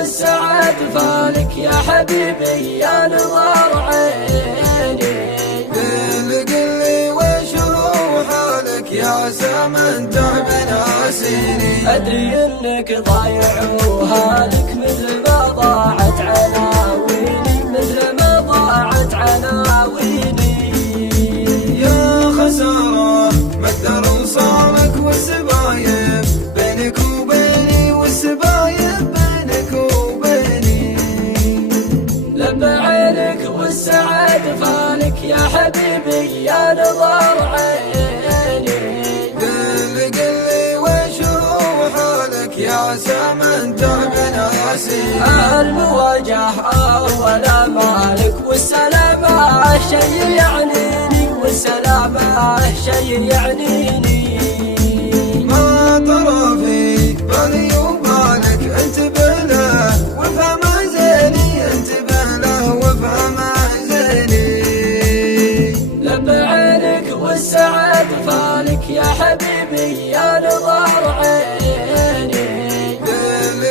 والسعد فالك يا حبيبي يا نظر عيني. قلي وش هو حالك يا عسى من تعب ناسيني. أدري إنك ضايع وهالك مثل ما ضاعت عناويني، مثل ما ضاعت عناويني. يا خسارة ما اقدر اوصالك والسبايب بينك وبيني، والسبايب بينك وبيني. لما عينك والسعد فالك يا حبيبي يا نظر عيني. قلي وش هو حالك يا عسى من تعب ناسيني. المواجهة أولا مالك والسلامة شي يعنيني، والسلامة شي يعنيني. ما ترى في بالي وبالك انتبه له وافهم زيني، انتبه له وافهم زيني. لما عينك والسعد فالك يا حبيبي يا نظر عيني.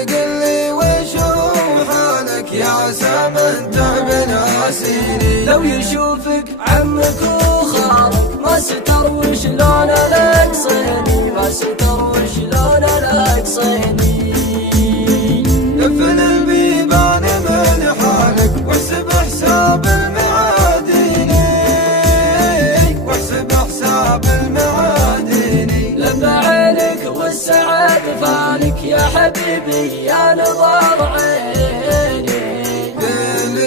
قلي وش هو حالك يا عسى من تعب ناسيني. لو يشوفك عمك وخالك ما ستر وشلون الاقصيني، ما ستر وشلون الاقصيني. قفل البيبان من حالك واحسب حساب المعاديني، واحسب حساب المعاديني. لما عينك والسعد فالك يا حبيبي يا نظر عيني.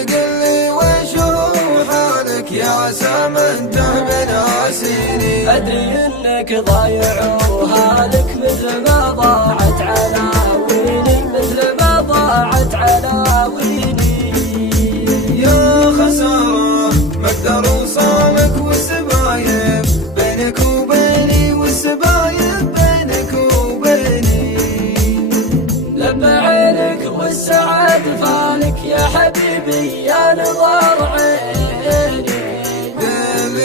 قلي وش هو حالك يا عسى من تعب ناسيني. أدري إنك ضايع وهالك مثل ما ضاعت عناويني، مثل ما ضاعت عناويني. يا خسارة ما اقدر اوصالك والسبايب بينك وبيني، والسبايب بينك وبيني. لما عينك والسعد فالك يا حبيبي يا نظر عيني.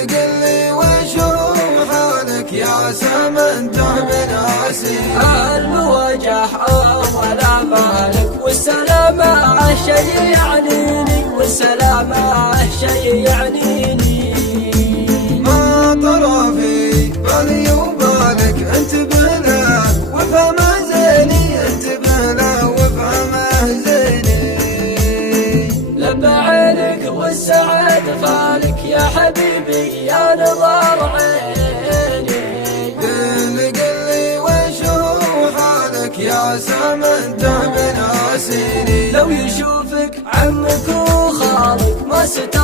قلي وش هو حالك يا عسى من تعب ناسيني. المواجهة أولا مالك والسلامة شي يعنيني، والسلامة شي يعنيني. ما ترى في بالي وبالك انتبه له وافهم زيني، انتبه له وافهم زيني. لما عينك والسعد فالك يا حبيبي يا نظر عيني. قلي وش هو حالك يا عسى من تعب ناسيني. لو يشوفك عمك وخالك ما ستر